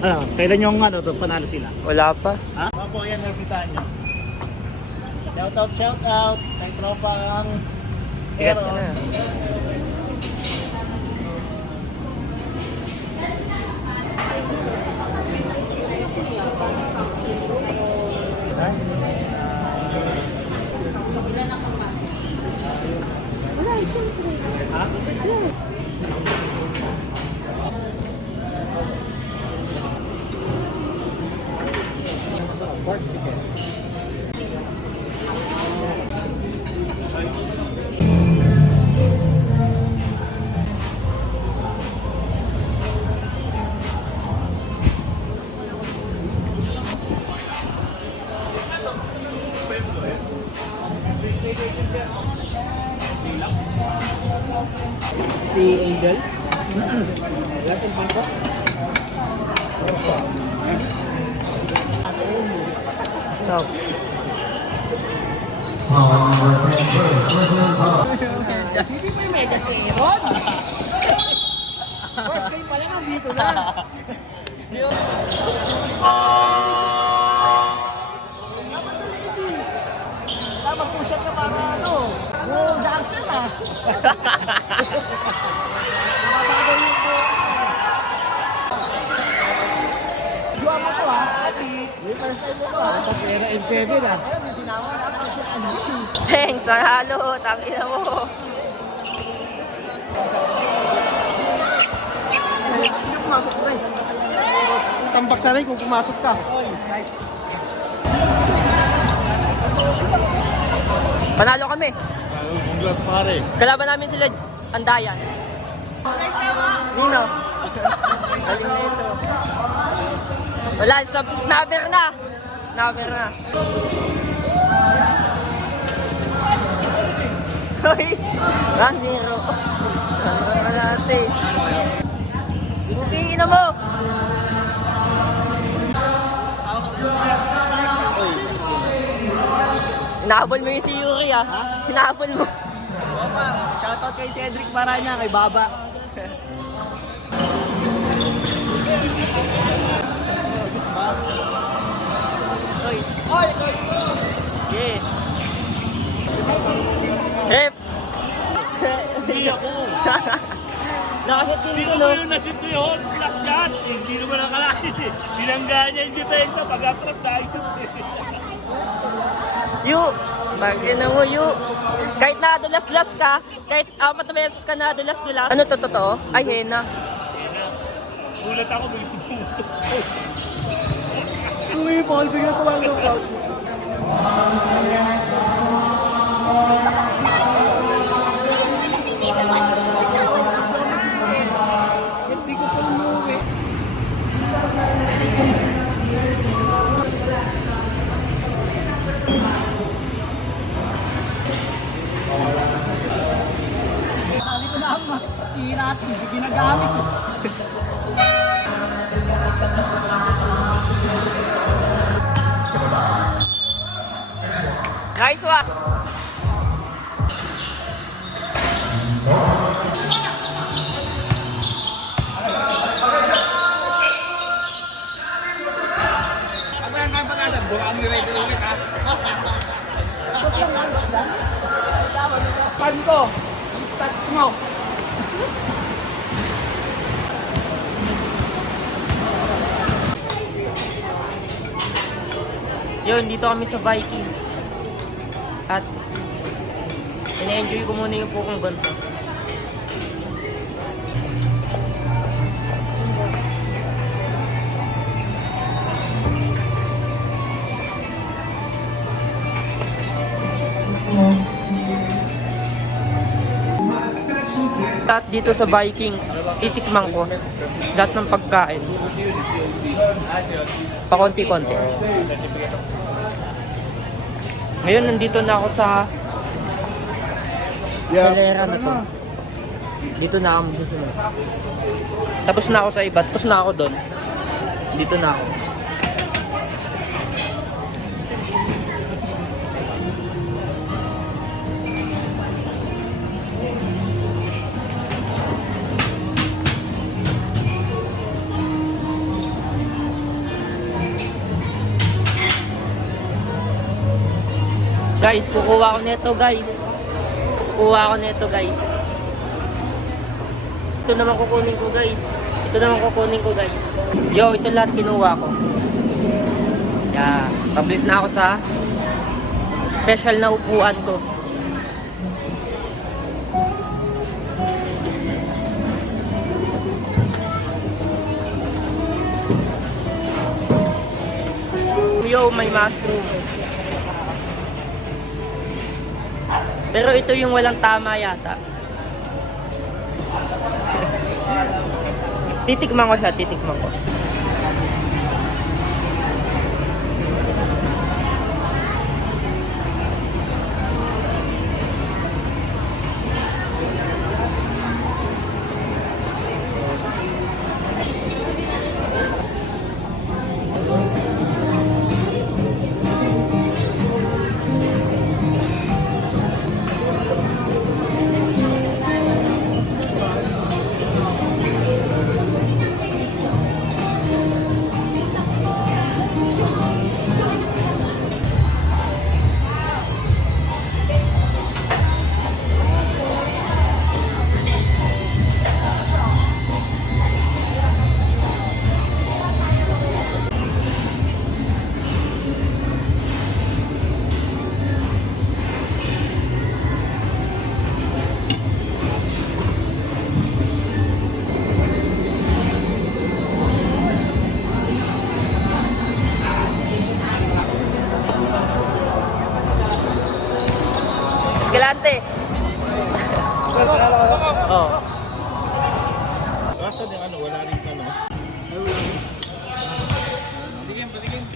Ano, kailan yung ano, to, panalo sila? Wala pa. Ha? Opo, yan, napitaan nyo. Shout out. Thank tropa ang Sigat zero. ka na. Si Angel. Latin bangko. So, Just hindi mo yung medyas na iron. First game pa lang, nandito na. Mag-push up ka para ano. Oh, dance na na. Nakapagaw yung po. Juwa mo ko ha, ati. Yung first time mo ko ha. Pera M7 ha. Alam mo, sinama na ako sa ano. thanks, manalo. Tangina mo. Hindi pumasok ka eh. Tambak sa rin kung pumasok ka. Nice. Panalo kami. Congrats pare. Kalaban namin sila Andayan. Nino. Wala, snapper na. Snapper na. Hoy, 1-0. Ano ka natin? Tingin mo. Hinahabol mo yung si Yuri ah. Hinahabol mo. Opa, shoutout kay Cedric Maranya, kay Baba. Hoy. Oy! Yes. Rep. Hindi ako. Nakakit Hindi yung ko no. yung nasip ko yun. Black shot. Hindi naman nakalain. Binangga niya yung depensa. Pag-atrap dahil shoot. Yu. Bagay na mo, Yu. Kahit nadulas-dulas ka, kahit 4 na beses ka nadulas-dulas. Ano to, totoo? Ay, hena. Gulat ako. May tumuto. Uy, Paul, bigyan ko lang ng couch. Hindi ko pa umuwi. Sabi ko na ako, sira at hindi ginagamit. Nice one. Ano yan ang pag-asad? Bukaan mo yung record ulit ha? Pan ko! Start mo! Yun, dito kami sa Vikings. At ina-enjoy ko muna yung pukong ganito. At dito sa Vikings, titikman ko lahat ng pagkain. Pakonti-konti. Ngayon, nandito na ako sa Galera na to. Dito na ako susunod. Tapos na ako sa iba. Tapos na ako doon. Dito na ako. Guys, kukuha ko nito guys. Kukuha ko nito guys. Ito naman kukunin ko guys. Ito naman kukunin ko guys. Yo, ito lahat kinuha ko. Yeah, pabalik na ako sa special na upuan ko. Yo, may mushroom. Pero ito yung walang tama yata. Titikman ko siya, titikman ko. Escalante. Oh. Kaso yung ano, wala rin ano. Patigim.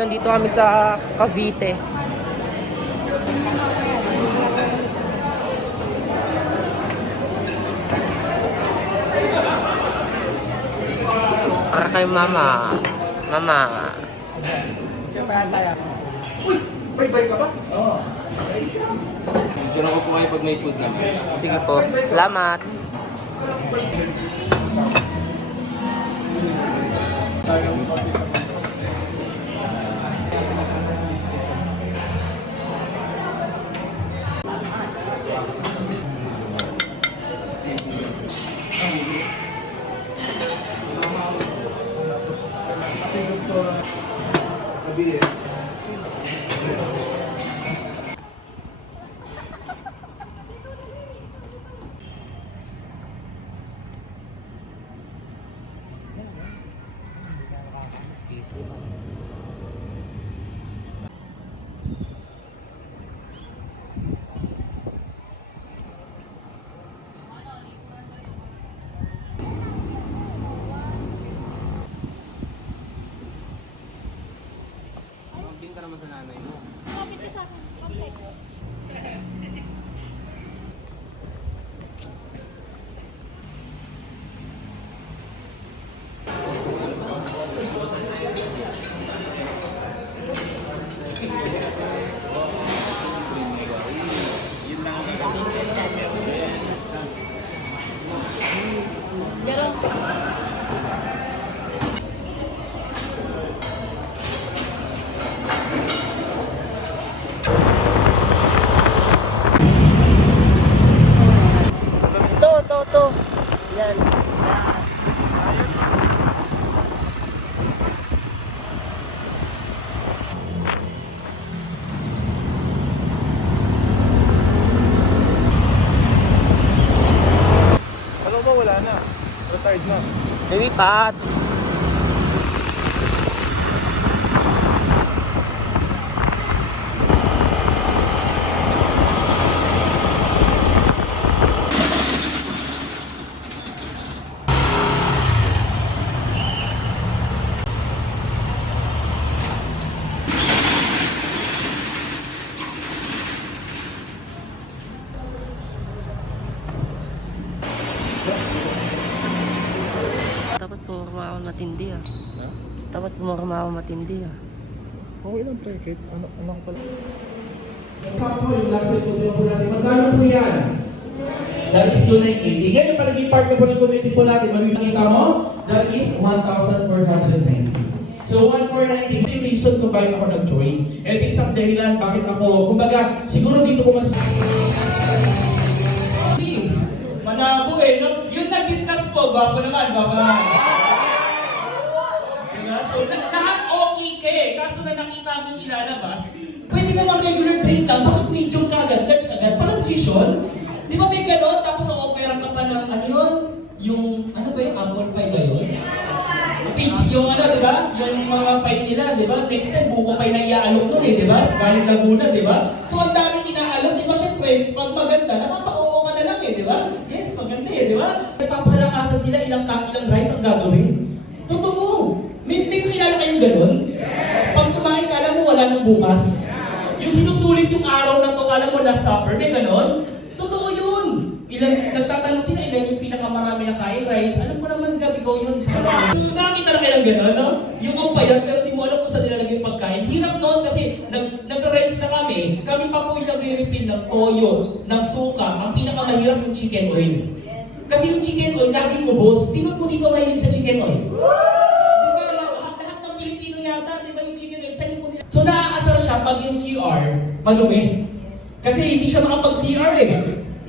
Nandito kami sa Cavite. Para kay mama. Mama. Bye-bye ka ba? Oo. Diyan ako po kayo pag may food naman. Sige po. Salamat. To. Yan. Lilipat. Dapat pumarama ako matindi ah. Dapat pumarama ako matindi ah. Okay lang, pre. Kahit ano ko pala. Magkano po yan? That is 2,980. Ngayon, pag naging partner po ng community po natin, makikita mo, that is 1,490. So, 1,490, hindi reason kung bakit ako nag-join. Ito isang dahilan, bakit ako, kumbaga, siguro dito ko Manabo eh, no? Yung nag-discuss po, gwapo naman, gwapo naman. Diba? So, lahat okay ka eh. Kaso na nakita mo yung ilalabas, pwede naman regular drink lang, bakit medium ka agad, large agad, parang decision. Di ba may gano'n? Tapos o-offeran ka pa ng ano yun? Yung, ano ba yung Apple Pie ba yun? Yung ano, di ba? Yung mga pie nila, di ba? Next time, buko pie na iaalok nun eh, di ba? Galing Laguna, di ba? So, ang daming inaalok, di ba? Siyempre, pag maganda, napapa-oo ka na lang eh, di ba? Yes, maganda eh, di ba? Nagpapalakasan sila, ilang rice ang gagawin. Totoo! May kilala kayong ganun? Pag kumain ka, alam mo, wala nang bukas. Yung sinusulit yung araw na to, alam mo, last supper, may ganun? Totoo yun! Nagtatanong sila, ilan yung pinakamarami na kain rice. Alam ko naman gabi ko yun, isa lang. So, nakakita na kayo ng gano'n, no? Yung ang payat, pero di mo alam kung saan nilalagay yung pagkain. Hirap noon kasi nag-rice na kami pa po yung nagre-refill ng toyo, ng suka. Ang pinakamahirap yung chicken oil. Kasi yung chicken oil, laging ubos. Sino po dito mahilig sa chicken oil? Diba, lahat ng Pilipino yata, di ba yung chicken oil, saan po nila? So, naaasar siya pag yung CR, madumi. Kasi hindi siya makapag-CR eh.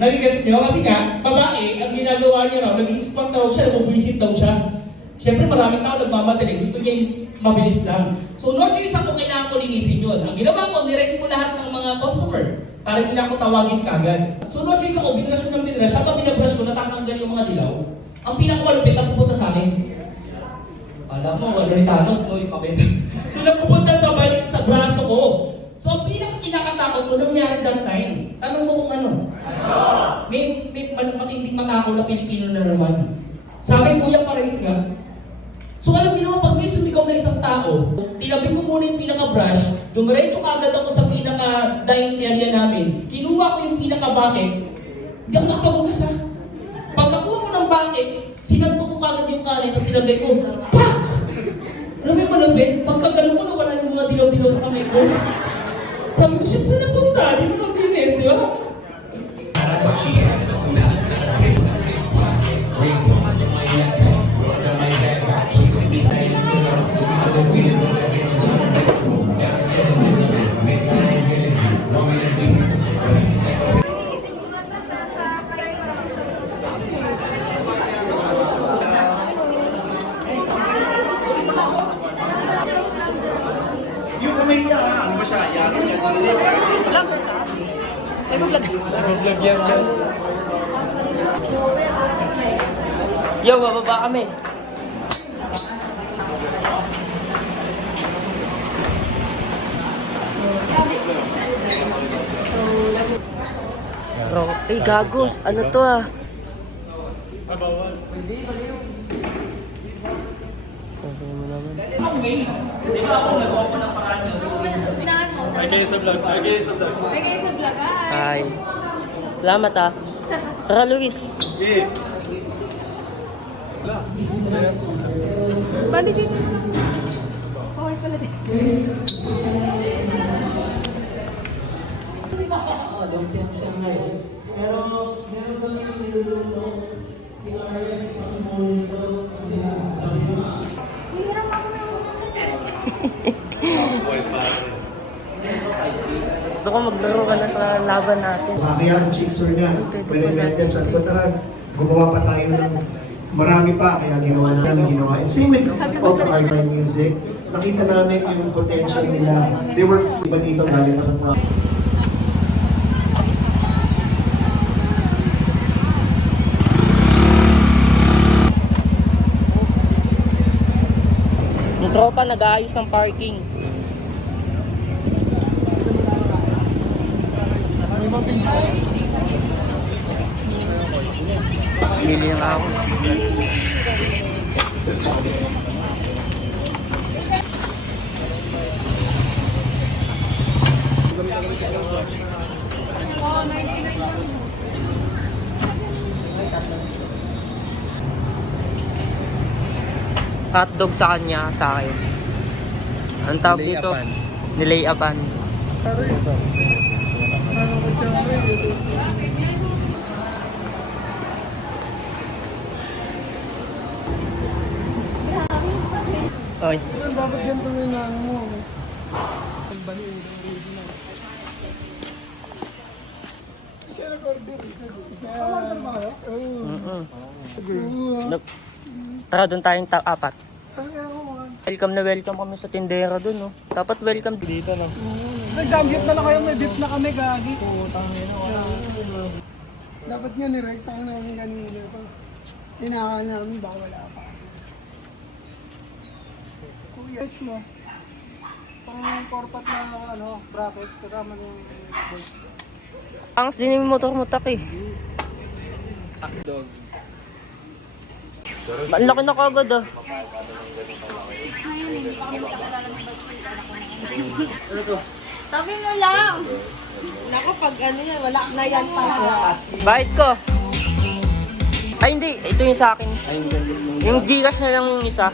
Nagigets niyo? Kasi nga, babae, ang ginagawa niya raw, nag-i-squat daw siya, nag-buisit daw siya. Siyempre, maraming tao nagmamadali. Gusto niya yung mabilis lang. So, no choice ako, kailangan ko linisin yun. Ang ginawa ko, nirest ko lahat ng mga customer para hindi na ako tawagin kagad. So, no choice ako, binrush ko ng binrush. Habang binabrush ko, natatanggal yung mga dilaw. Ang pinakamalupit na pupunta sa akin. Alam mo, Loritanos, no, yung kabeta. So, napupunta sa balik sa braso ko. So, ang pinaka-kinakatakot ko, nangyari that time. Tanong mo kung ano? May matinding matakaw na Pilipino na naman. Sabi, Kuya, pares nga. So, alam niyo naman, pag may sumigaw na isang tao, tinabi ko muna yung pinaka-brush, dumiretso kagad ako sa pinaka-dining area namin, kinuha ko yung pinaka-bucket, hindi ako nakapagugas ha. Pagkakuha ko ng bucket, sinanto ko kagad yung kanin na sinagay ko, pak! Alam mo yung malapit? Pagkagano ko, nawala yung mga dilaw-dilaw sa kamay ko. Sabi ko, shit, saan napunta? Di mo mag-cleanest, di ba? yung kamay niya, ano ba siya? Yakin niya. Vlog yan. Yo, bababa kami. Bro, gagos. Ano to ah? Okay mo naman. Di ba ako nagawa ko ng paraan yun? May kayo sa vlog. May kayo sa vlog, Hi. Salamat ah. Tara, Luis. Bali dito. Okay pala dito. Pero, meron kami niluluto, si RS, mas monitor, sila, sabi mo, Hirap ako na. Gusto ko maglaro ka na sa laban natin. Kaya ang chicks nga, pwede natin sa Kotaran, gumawa pa tayo ng marami pa, kaya ginawa namin ginawa. And same with Auto Art Music, nakita namin yung potential nila. They were free ba dito galing pa sa mga Yung tropa nag-aayos ng parking. Bili lang ako. Hotdog sa kanya, sa akin. Ang tawag dito? Nilayapan. Oy. Dapat ganito na yung ano mo. Tara, doon tayong apat. Welcome na welcome kami sa tindera doon, no? Dapat welcome dito, no? Nag-dambyot na lang kayo, may beef na kami, gagi. Dapat nga nirekta ko namin kanina pa. Tinaka namin, baka wala pa. Kuya, search mo. Pang corpat na ano, bracket, kasama ng voice. Angas din yung motor mo, tak, eh. Ang laki na kagad, ah. Sabi mo lang. Naku, pag ano yan, wala na yan talaga. Bayad ko. Ay, hindi. Ito yung sa akin. Yung Gcash na lang yung isa.